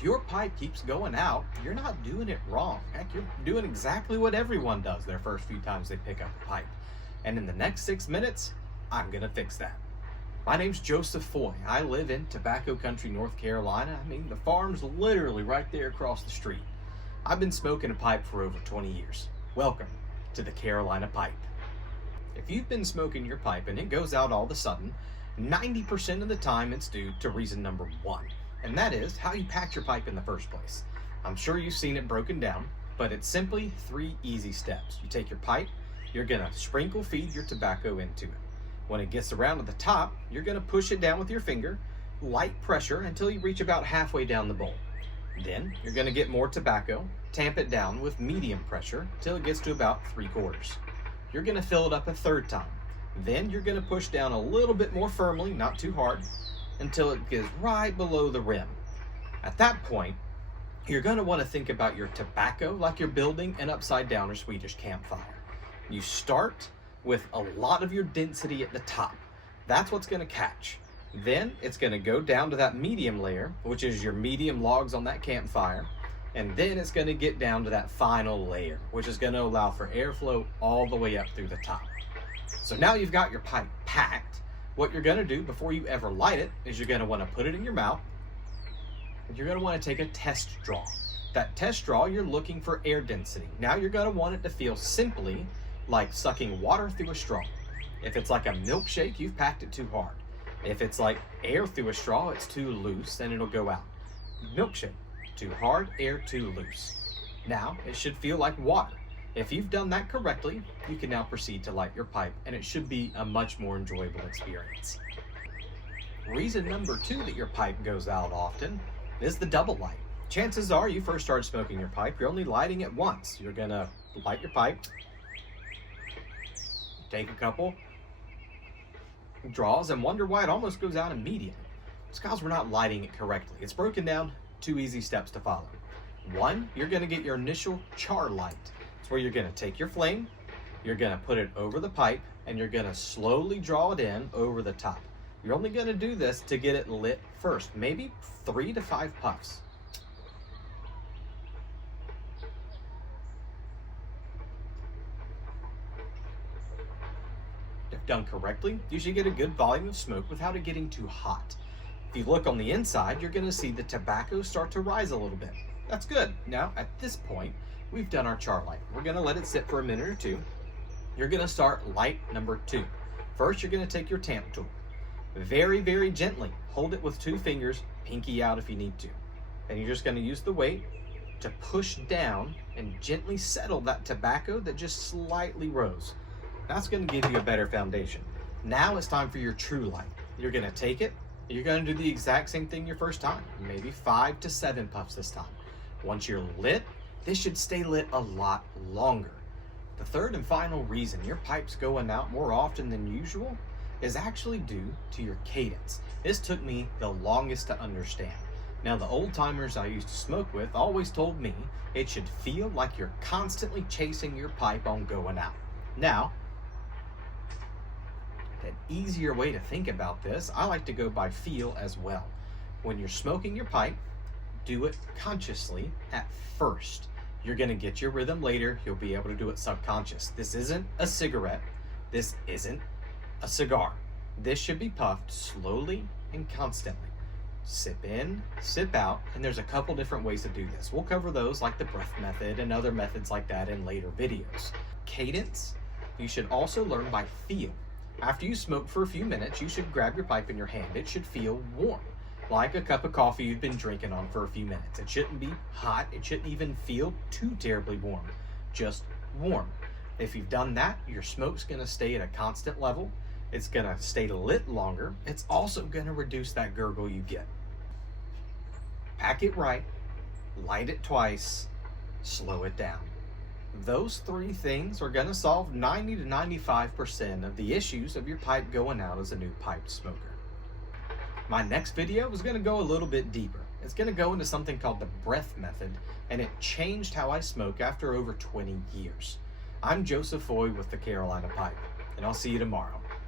If your pipe keeps going out, you're not doing it wrong. Heck, you're doing exactly what everyone does their first few times they pick up a pipe. And in the next 6 minutes, I'm gonna fix that. My name's Joseph Foy. I live in Tobacco Country, North Carolina. I mean, the farm's literally right there across the street. I've been smoking a pipe for over 20 years. Welcome to the Carolina Pipe. If you've been smoking your pipe and it goes out all of a sudden, 90% of the time it's due to reason number one, and that is how you packed your pipe in the first place. I'm sure you've seen it broken down, but it's simply 3 easy steps. You take your pipe, you're gonna sprinkle feed your tobacco into it. When it gets around to the top, you're gonna push it down with your finger, light pressure until you reach about halfway down the bowl. Then you're gonna get more tobacco, tamp it down with medium pressure till it gets to about 3/4. You're gonna fill it up a third time. Then you're gonna push down a little bit more firmly, not too hard, until it gets right below the rim. At that point, you're gonna wanna think about your tobacco like you're building an upside down or Swedish campfire. You start with a lot of your density at the top. That's what's gonna catch. Then it's gonna go down to that medium layer, which is your medium logs on that campfire. And then it's gonna get down to that final layer, which is gonna allow for airflow all the way up through the top. So now you've got your pipe packed. What you're gonna do before you ever light it is you're gonna wanna put it in your mouth, and you're gonna wanna take a test draw. That test draw, you're looking for air density. Now you're gonna want it to feel simply like sucking water through a straw. If it's like a milkshake, you've packed it too hard. If it's like air through a straw, it's too loose and it'll go out. Milkshake, too hard, air too loose. Now it should feel like water. If you've done that correctly, you can now proceed to light your pipe, and it should be a much more enjoyable experience. Reason number 2 that your pipe goes out often is the double light. Chances are you first started smoking your pipe, you're only lighting it once. You're gonna light your pipe, take a couple draws, and wonder why it almost goes out immediately. It's because we're not lighting it correctly. It's broken down 2 easy steps to follow. 1, you're gonna get your initial char light. Where you're gonna take your flame, you're gonna put it over the pipe, and you're gonna slowly draw it in over the top. You're only gonna do this to get it lit first, maybe 3 to 5 puffs. If done correctly, you should get a good volume of smoke without it getting too hot. If you look on the inside, you're gonna see the tobacco start to rise a little bit. That's good. Now, at this point, we've done our char light. We're gonna let it sit for a minute or 2. You're gonna start light number 2. First, you're gonna take your tamp tool. Very, very gently hold it with 2 fingers, pinky out if you need to. And you're just gonna use the weight to push down and gently settle that tobacco that just slightly rose. That's gonna give you a better foundation. Now it's time for your true light. You're gonna take it, you're gonna do the exact same thing your first time, maybe 5 to 7 puffs this time. Once you're lit, this should stay lit a lot longer. The third and final reason your pipe's going out more often than usual is actually due to your cadence. This took me the longest to understand. Now, the old timers I used to smoke with always told me it should feel like you're constantly chasing your pipe on going out. Now, an easier way to think about this, I like to go by feel as well. When you're smoking your pipe, do it consciously at first. You're gonna get your rhythm later. You'll be able to do it subconscious. This isn't a cigarette. This isn't a cigar. This should be puffed slowly and constantly. Sip in, sip out, and there's a couple different ways to do this. We'll cover those like the breath method and other methods like that in later videos. Cadence, you should also learn by feel. After you smoke for a few minutes, you should grab your pipe in your hand. It should feel warm, like a cup of coffee you've been drinking on for a few minutes. It shouldn't be hot. It shouldn't even feel too terribly warm, just warm. If you've done that, your smoke's gonna stay at a constant level. It's gonna stay lit longer. It's also gonna reduce that gurgle you get. Pack it right, light it twice, slow it down. Those 3 things are gonna solve 90 to 95% of the issues of your pipe going out as a new pipe smoker. My next video is gonna go a little bit deeper. It's gonna go into something called the breath method, and it changed how I smoke after over 20 years. I'm Joseph Foy with the Carolina Pipe, and I'll see you tomorrow.